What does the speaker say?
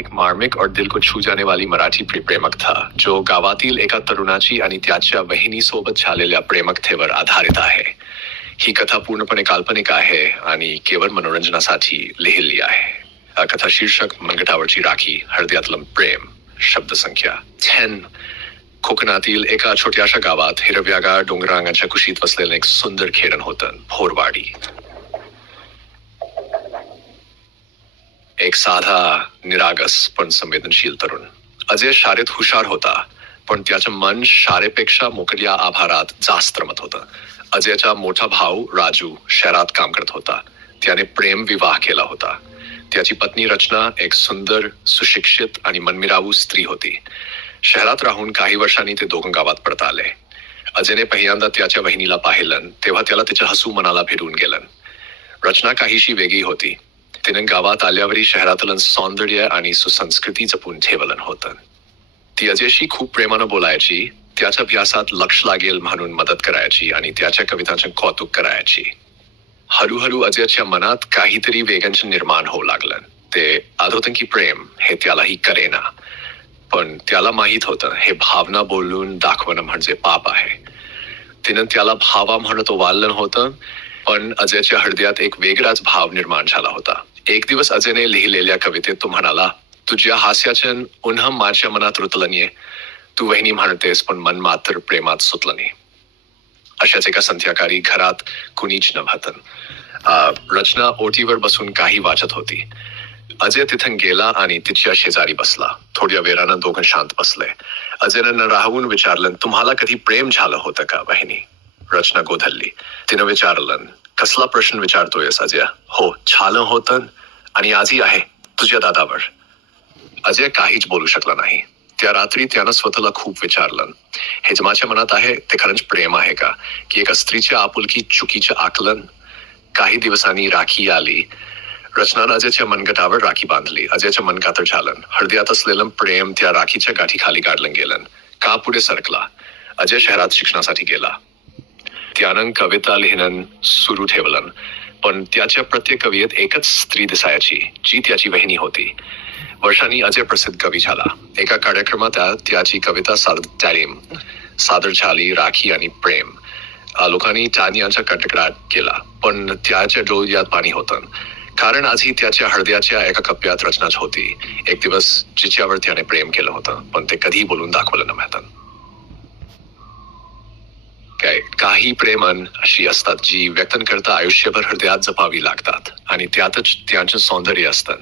एक मार्मिक और दिल को छू जाने वाली मराठी प्रेमक था जो गावातील एका तरुणाची आणि त्याच्या बहिणीसोबत झालेल्या प्रेमकथेवर आधारित आहे. ही कथा पूर्णपणे काल्पनिक आहे आणि केवळ मनोरंजनासाठी लिहिली आहे. कथा शीर्षक मनगटावरची राखी, हृदयातलं प्रेम. शब्दसंख्या 10. कोकणातील एका छोट्याशा गावात हिरव्यागार डोंगरांच्या कुशीत वसलेलं एक सुंदर खेडण होतं, भोरवाडी. एक साधा, निरागस पण संवेदनशील तरुण. अजय शाळेत हुशार होता, पण त्याचं मन शाळेपेक्षा मोकळ्या आभारात जास्त रमत होतं. अजयचा मोठा भाऊ राजू शहरात काम करत होता. त्याने प्रेम विवाह केला होता. त्याची पत्नी रचना एक सुंदर, सुशिक्षित आणि मनमिरावू स्त्री होती. शहरात राहून काही वर्षांनी ते दोघं गावात परत आले. अजयने पहिल्यांदा त्याच्या बहिणीला पाहिलं तेव्हा त्याला तिचं हसू मनाला भिडून गेलं. रचना काहीशी वेगळी होती. तिने गावात आल्यावरही शहरातलं सौंदर्य आणि सुसंस्कृती जपून ठेवलं होतं. ती अजयशी खूप प्रेमानं बोलायची, त्याच्या अभ्यासात लक्ष लागेल म्हणून मदत करायची आणि त्याच्या कवितांचं कौतुक करायची. हळूहळू अजयच्या मनात काहीतरी वेगांचं निर्माण होऊ लागलं. ते आठवतं की प्रेम हे त्यालाही करेना, पण त्याला माहीत होतं हे भावना बोलून दाखवणं म्हणजे पाप आहे. तिनं त्याला भावा म्हणत ओवाळलं होतं, पण अजयच्या हृदयात एक वेगळाच भाव निर्माण झाला होता. एक दिवस अजयने लिहिलेल्या कवितेत तो म्हणाला, तुझ्या हास्याच्या उन्हा माझ्या मनात रुतलं नाहीये. तू वहिनी म्हणतेस पण मन मात्र प्रेमात सुतलं नाही. अशाच एका संध्याकाळी घरात कुणीच नव्हतं. रचना ओटीवर बसून काही वाचत होती. अजय तिथं गेला आणि तिच्या शेजारी बसला. थोड्या वेळानं दोघं शांत बसले. अजयनं न राहून विचारलं, तुम्हाला कधी प्रेम झालं होतं का बहिणी? रचना गोधळली. तिनं विचारलं, कसला प्रश्न विचारतोयस अजय? हो, झालं होतं आणि आजही आहे तुझ्या दादावर. अजय काहीच बोलू शकला नाही. त्या रात्री त्यानं स्वतःला खूप विचारलं, हे जे माझ्या मनात आहे ते खरंच प्रेम आहे का, की एका स्त्रीच्या आपुलकी चुकीचं आकलन? काही दिवसांनी राखी आली. रचनानं अजयच्या मनगटावर राखी बांधली. अजयच्या मनकातर झालं. हृदयात असलेलं प्रेम त्या राखीच्या गाठीखाली गाडलं गेलं. का पुढे सरकला. अजय शहरात शिक्षणासाठी गेला. त्यानं कविता लिहिणं सुरू ठेवलं, पण त्याच्या प्रत्येक कवितेत एकच स्त्री दिसायची, जी त्याची वहिनी होती. वर्षांनी अजय प्रसिद्ध कवी झाला. एका कार्यक्रमात त्याची कविता सादर झाली, राखी आणि प्रेम. लोकांनी टाळ्यांचा कडकडाट केला, पण त्याच्या डोळ्यात पाणी होतं, कारण आजही त्याच्या हृदयाच्या एका कप्प्यात रचनाच होती. एक दिवस जिच्यावर त्याने प्रेम केलं होतं, पण ते कधी बोलून दाखवलं नव्हतं. काही प्रेमन अशी असतात जी व्यक्त करता आयुष्यभर हृदयात जपावी लागतात आणि त्यातच त्यांचं सौंदर्य असतं.